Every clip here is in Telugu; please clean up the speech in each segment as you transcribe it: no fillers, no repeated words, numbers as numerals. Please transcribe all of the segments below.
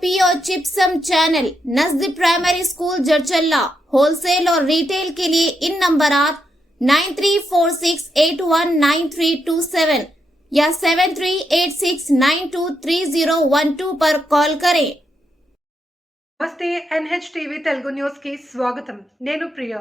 पीओ जिप्सम चैनल नजदीक प्राइमरी स्कूल जरचल्ला होलसेल और रिटेल के लिए इन नंबरात 9346819327 या 7386923012 पर कॉल करें। नमस्ते NH टीवी तेलुगु न्यूज़ की स्वागतम। నేను ప్రియా।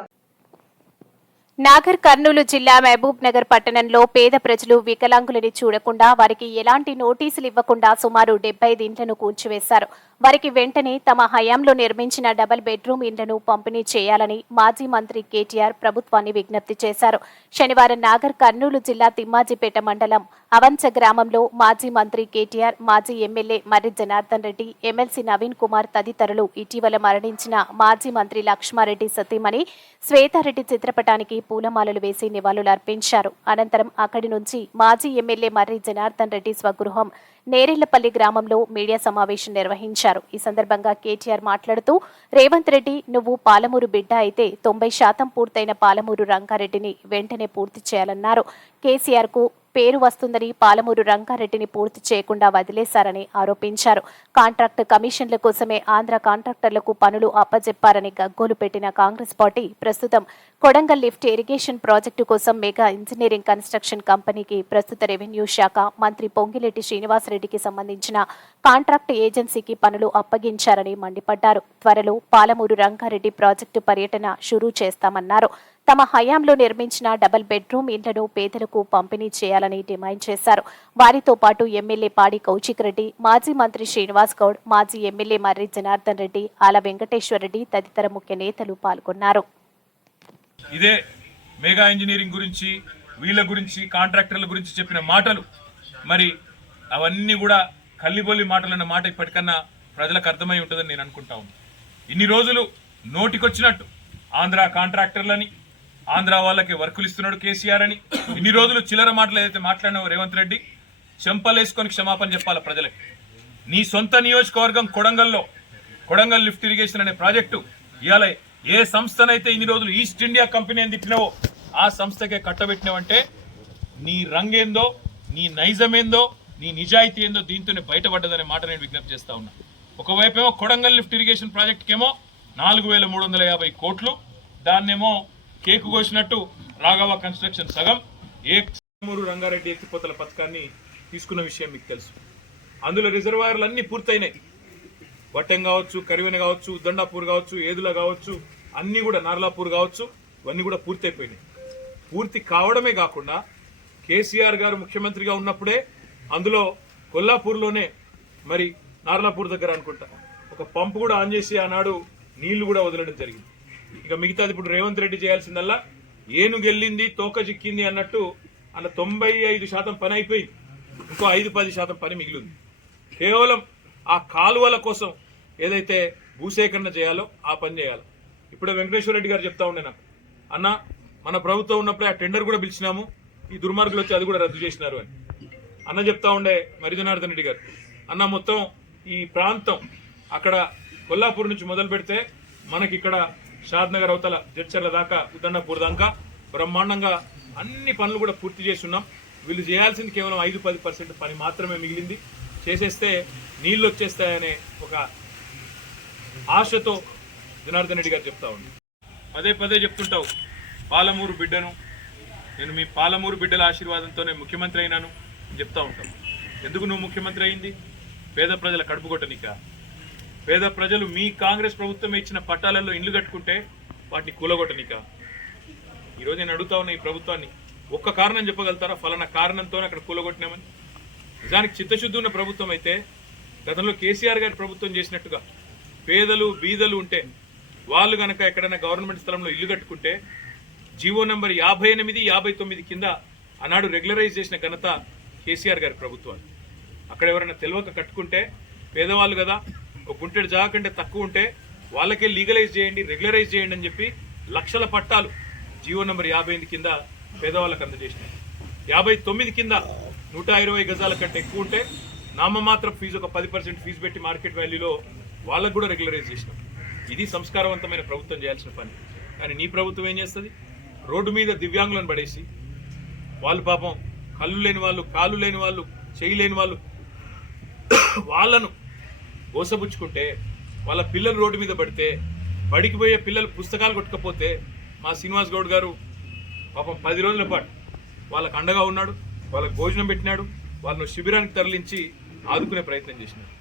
నాగర్ కర్నూలు జిల్లా మహబూబ్ నగర్ పట్టణంలో పేద ప్రజలు వికలాంగులని చూడకుండా వారికి ఎలాంటి నోటీసులు ఇవ్వకుండా సుమారు 75 ఇండ్లను కూల్చివేశారు. వారికి వెంటనే తమ హయాంలో నిర్మించిన డబుల్ బెడ్రూమ్ ఇండ్లను పంపిణీ చేయాలని మాజీ మంత్రి కేటీఆర్ ప్రభుత్వాన్ని విజ్ఞప్తి చేశారు. శనివారం నాగర్ కర్నూలు జిల్లా తిమ్మాజిపేట మండలం అవంచ గ్రామంలో మాజీ మంత్రి కేటీఆర్, మాజీ ఎమ్మెల్యే మర్రి జనార్దన్ రెడ్డి, ఎమ్మెల్సీ నవీన్ కుమార్ తదితరులు ఇటీవల మరణించిన మాజీ మంత్రి లక్ష్మారెడ్డి సతీమణి శ్వేతారెడ్డి చిత్రపటానికి పూలమాలలు వేసి నివాళులర్పించారు. అనంతరం అక్కడి నుంచి మాజీ ఎమ్మెల్యే మర్రి జనార్దన్ రెడ్డి స్వగృహం నేరెళ్లపల్లి గ్రామంలో మీడియా సమావేశం నిర్వహించారు. ఈ సందర్భంగా కేటీఆర్ మాట్లాడుతూ, రేవంత్ రెడ్డి నువ్వు పాలమూరు బిడ్డ అయితే 90% పూర్తయిన పాలమూరు రంగారెడ్డిని వెంటనే పూర్తి చేయాలన్నారు. కేసీఆర్ కు పేరు వస్తుందని పాలమూరు రంగారెడ్డిని పూర్తి చేయకుండా వదిలేశారని ఆరోపించారు. కాంట్రాక్ట్ కమిషన్ల కోసమే ఆంధ్ర కాంట్రాక్టర్లకు పనులు అప్పజెప్పారని గగ్గోలు పెట్టిన కాంగ్రెస్ పార్టీ ప్రస్తుతం కొడంగల్ లిఫ్ట్ ఇరిగేషన్ ప్రాజెక్టు కోసం మెగా ఇంజనీరింగ్ కన్స్ట్రక్షన్ కంపెనీకి ప్రస్తుత రెవెన్యూ శాఖ మంత్రి పొంగిలేటి శ్రీనివాసరెడ్డికి సంబంధించిన కాంట్రాక్ట్ ఏజెన్సీకి పనులు అప్పగించారని మండిపడ్డారు. త్వరలో పాలమూరు రంగారెడ్డి ప్రాజెక్టు పర్యటన షురూ చేస్తామన్నారు. తమ హయాంలో నిర్మించిన డబుల్ బెడ్రూమ్ ఇండ్లను పేదలకు పంపిణీ చేయాలని డిమాండ్ చేశారు. వారితో పాటు ఎమ్మెల్యే పాడి కౌశిక్ రెడ్డి, మాజీ మంత్రి శ్రీనివాస్ గౌడ్, మాజీ ఎమ్మెల్యే మర్రి జనార్దన్ రెడ్డి, ఆల వెంకటేశ్వర రెడ్డి తదితర ముఖ్య నేతలు పాల్గొన్నారు. ఇదే మెగా ఇంజనీరింగ్ గురించి, వీళ్ళ గురించి, కాంట్రాక్టర్ల గురించి చెప్పిన మాటలు మరి అవన్నీ కూడా కల్లిబొల్లి మాటలన్న మాట ఇప్పటికన్నా ప్రజలకు అర్థమై ఉంటుందని నేను అనుకుంటా ఉన్నాను. ఇన్ని రోజులు నోటికొచ్చినట్టు ఆంధ్ర కాంట్రాక్టర్లని, ఆంధ్ర వాళ్ళకి వర్కులు ఇస్తున్నాడు కేసీఆర్ అని ఇన్ని రోజులు చిల్లర మాటలు ఏదైతే మాట్లాడినావు రేవంత్ రెడ్డి, చెంపలేసుకొని క్షమాపణ చెప్పాలి ప్రజలకి. నీ సొంత నియోజకవర్గం కొడంగల్ లిఫ్ట్ ఇరిగేషన్ అనే ప్రాజెక్టు ఇవాళ ఏ సంస్థనైతే ఇన్ని రోజులు ఈస్ట్ ఇండియా కంపెనీ అని తిట్టినావో ఆ సంస్థకే కట్టబెట్టినావంటే నీ రంగేందో, నీ నైజమేందో, నీ నిజాయితీ ఏందో దీంతోనే బయటపడ్డదనే మాట నేను విజ్ఞప్తి చేస్తా ఉన్నా. ఒకవైపేమో కొడంగల్ లిఫ్ట్ ఇరిగేషన్ ప్రాజెక్టుకేమో 4350 కోట్లు, దాన్నేమో కేకు కోసినట్టు రాఘవ కన్స్ట్రక్షన్ సగం, పాలమూరు రంగారెడ్డి ఎత్తిపోతల పథకాన్ని తీసుకున్న విషయం మీకు తెలుసు. అందులో రిజర్వాయర్లు అన్నీ పూర్తయినాయి. వట్టెం కావచ్చు, కరివెన కావచ్చు, దండాపూర్ కావచ్చు, ఏదుల కావచ్చు, అన్నీ కూడా నార్లాపూర్ కావచ్చు, ఇవన్నీ కూడా పూర్తయిపోయినాయి. పూర్తి కావడమే కాకుండా కేసీఆర్ గారు ముఖ్యమంత్రిగా ఉన్నప్పుడే అందులో కొల్లాపూర్లోనే మరి నార్లాపూర్ దగ్గర అనుకుంటా ఒక పంపు కూడా ఆన్ చేసి ఆనాడు నీళ్లు కూడా వదలడం జరిగింది. ఇక మిగతాది ఇప్పుడు రేవంత్ రెడ్డి చేయాల్సిందల్లా ఏనుగెళ్ళింది తోక చిక్కింది అన్నట్టు అన్న 95% పని అయిపోయింది. ఇంకో 5-10% పని మిగిలింది. కేవలం ఆ కాలువల కోసం ఏదైతే భూసేకరణ చేయాలో ఆ పని చేయాలి. ఇప్పుడే వెంకటేశ్వర రెడ్డి గారు చెప్తా ఉండే నాకు, అన్న మన ప్రభుత్వం ఉన్నప్పుడే ఆ టెండర్ కూడా పిలిచినాము, ఈ దుర్మార్గులు వచ్చి అది కూడా రద్దు చేసినారు అని అన్న చెప్తా ఉండే మర్రి జనార్దన్ రెడ్డి గారు. అన్న మొత్తం ఈ ప్రాంతం అక్కడ కొల్లాపూర్ నుంచి మొదలు పెడితే మనకి ఇక్కడ షాద్ నగర్ అవతల జడ్చర్ల దాకా, ఉదండపూర్ దాకా బ్రహ్మాండంగా అన్ని పనులు కూడా పూర్తి చేస్తున్నాం. వీళ్ళు చేయాల్సింది కేవలం 5-10% పని మాత్రమే మిగిలింది. చేసేస్తే నీళ్ళు వచ్చేస్తాయనే ఒక ఆశతో జనార్దన్ రెడ్డి గారు చెప్తా ఉంది. పదే చెప్తుంటావు పాలమూరు బిడ్డను, నేను మీ పాలమూరు బిడ్డల ఆశీర్వాదంతో నేను ముఖ్యమంత్రి అయినాను అని చెప్తా ఉంటావు. ఎందుకు నువ్వు ముఖ్యమంత్రి అయింది? పేద ప్రజల కడుపు కొట్టనిక. పేద ప్రజలు మీ కాంగ్రెస్ ప్రభుత్వం ఇచ్చిన పట్టాలలో ఇండ్లు కట్టుకుంటే వాటిని కూలగొట్టనిక. ఈరోజు నేను అడుగుతా ఉన్నా ఈ ప్రభుత్వాన్ని, ఒక్క కారణం చెప్పగలుగుతారా ఫలానా కారణంతో అక్కడ కూలగొట్టినామని? నిజానికి చిత్తశుద్ధి ఉన్న ప్రభుత్వం అయితే గతంలో కేసీఆర్ గారి ప్రభుత్వం చేసినట్టుగా పేదలు బీదలు ఉంటే వాళ్ళు కనుక ఎక్కడైనా గవర్నమెంట్ స్థలంలో ఇల్లు కట్టుకుంటే జీవో నెంబర్ 58, 59 కింద ఆనాడు రెగ్యులరైజ్ చేసిన ఘనత కేసీఆర్ గారి ప్రభుత్వాలు. అక్కడ ఎవరైనా తెలియక కట్టుకుంటే పేదవాళ్ళు కదా, ఒక గుంటెడు జాగా కంటే తక్కువ ఉంటే వాళ్ళకే లీగలైజ్ చేయండి, రెగ్యులరైజ్ చేయండి అని చెప్పి లక్షల పట్టాలు జీవో నెంబర్ 58 కింద పేదవాళ్ళకు అందజేసినాయి. 59 కింద 120 గజాల కంటే ఎక్కువ ఉంటే నామమాత్రం ఫీజు, ఒక 10% ఫీజు పెట్టి మార్కెట్ వాల్యూలో వాళ్ళకు కూడా రెగ్యులరైజ్ చేసినాం. ఇది సంస్కారవంతమైన ప్రభుత్వం చేయాల్సిన పని. కానీ నీ ప్రభుత్వం ఏం చేస్తుంది? రోడ్డు మీద దివ్యాంగులను పడేసి, వాళ్ళు పాపం కళ్ళు లేని వాళ్ళు, కాళ్ళు లేని వాళ్ళు, చేయి లేని వాళ్ళు, వాళ్ళను గోసపుచ్చుకుంటే, వాళ్ళ పిల్లలు రోడ్డు మీద పడితే, బడికి పోయే పిల్లలు పుస్తకాలు కొట్టకపోతే మా శ్రీనివాస్ గౌడ్ గారు పాపం 10 రోజుల పాటు వాళ్ళకు అండగా ఉన్నాడు, వాళ్ళకు భోజనం పెట్టినాడు, వాళ్ళను శిబిరానికి తరలించి ఆదుకునే ప్రయత్నం చేసినాడు.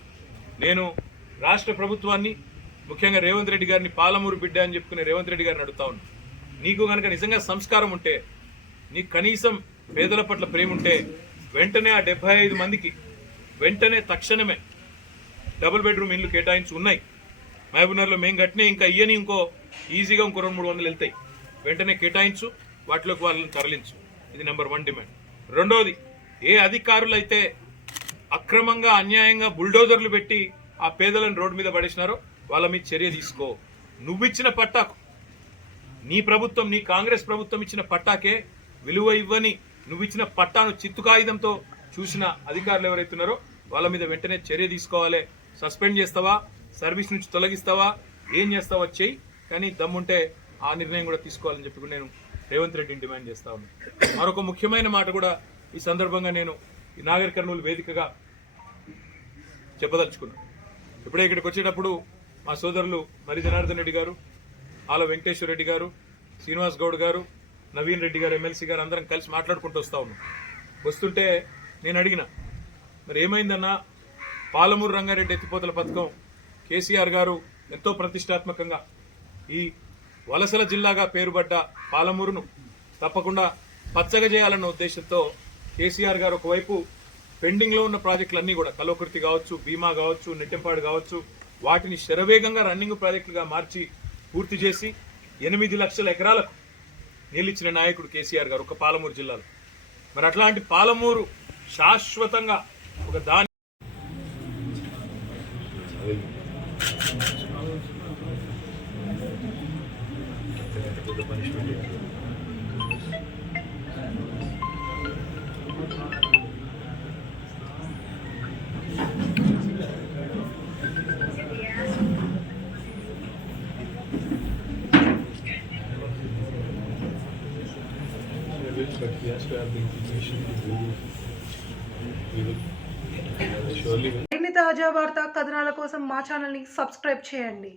నేను రాష్ట్ర ప్రభుత్వాన్ని, ముఖ్యంగా రేవంత్ రెడ్డి గారిని, పాలమూరు బిడ్డ అని చెప్పుకునే రేవంత్ రెడ్డి గారిని అడుగుతా ఉన్నాను. నీకు కనుక నిజంగా సంస్కారం ఉంటే, నీకు కనీసం పేదల పట్ల ప్రేమ ఉంటే, వెంటనే ఆ 75 మందికి వెంటనే తక్షణమే డబుల్ బెడ్రూమ్ ఇల్లు కేటాయించి ఉన్నాయి. మహబూబ్నగర్లో మేము కట్టినే ఇంకా ఇయ్యని ఇంకో ఈజీగా ఇంకో 200-300 వెళ్తాయి. వెంటనే కేటాయించు, వాటిలోకి వాళ్ళని తరలించు. ఇది నెంబర్ 1 డిమాండ్. రెండోది, ఏ అధికారులు అయితే అక్రమంగా అన్యాయంగా బుల్డోజర్లు పెట్టి ఆ పేదలను రోడ్డు మీద పడేసినారో వాళ్ళ మీద చర్య తీసుకో. నువ్విచ్చిన పట్టాకు, నీ ప్రభుత్వం, నీ కాంగ్రెస్ ప్రభుత్వం ఇచ్చిన పట్టాకే విలువ ఇవ్వని నువ్విచ్చిన పట్టాను చిత్తు కాగితంతో చూసిన అధికారులు ఎవరైతున్నారో వాళ్ళ మీద వెంటనే చర్య తీసుకోవాలి. సస్పెండ్ చేస్తావా, సర్వీస్ నుంచి తొలగిస్తావా, ఏం చేస్తావా చెయ్యి, కానీ దమ్ముంటే ఆ నిర్ణయం కూడా తీసుకోవాలని చెప్పి నేను రేవంత్ రెడ్డిని డిమాండ్ చేస్తా ఉన్నాను. మరొక ముఖ్యమైన మాట కూడా ఈ సందర్భంగా నేను ఈ నాగర్ కర్నూలు వేదికగా చెప్పదలుచుకున్నాను. ఇప్పుడే ఇక్కడికి వచ్చేటప్పుడు మా సోదరులు మరి జనార్దన్ రెడ్డి గారు, ఆల వెంకటేశ్వర రెడ్డి గారు, శ్రీనివాస్ గౌడ్ గారు, నవీన్ రెడ్డి గారు, ఎమ్మెల్సీ గారు అందరం కలిసి మాట్లాడుకుంటూ వస్తూ ఉన్నాం. వస్తుంటే నేను అడిగిన, మరి ఏమైందన్నా, పాలమూరు రంగారెడ్డి ఎత్తిపోతల పథకం కేసీఆర్ గారు ఎంతో ప్రతిష్టాత్మకంగా ఈ వలసల జిల్లాగా పేరుపడ్డ పాలమూరును తప్పకుండా పచ్చగా చేయాలన్న ఉద్దేశంతో కేసీఆర్ గారు ఒకవైపు పెండింగ్లో ఉన్న ప్రాజెక్టులన్నీ కూడా కల్వకుర్తి కావచ్చు, భీమా కావచ్చు, నెట్టెంపాడు కావచ్చు, వాటిని శరవేగంగా రన్నింగ్ ప్రాజెక్టులుగా మార్చి పూర్తి చేసి 8 లక్షల ఎకరాలకు నీళ్ళిచ్చిన నాయకుడు కేసీఆర్ గారు ఒక పాలమూరు జిల్లాలో. మరి అట్లాంటి పాలమూరు శాశ్వతంగా ఒక దాని but he has to have the information to do. We will surely will. మరిన్ని తాజా వార్తా కథనాల కోసం మా ఛానల్ని సబ్స్క్రైబ్ చేయండి.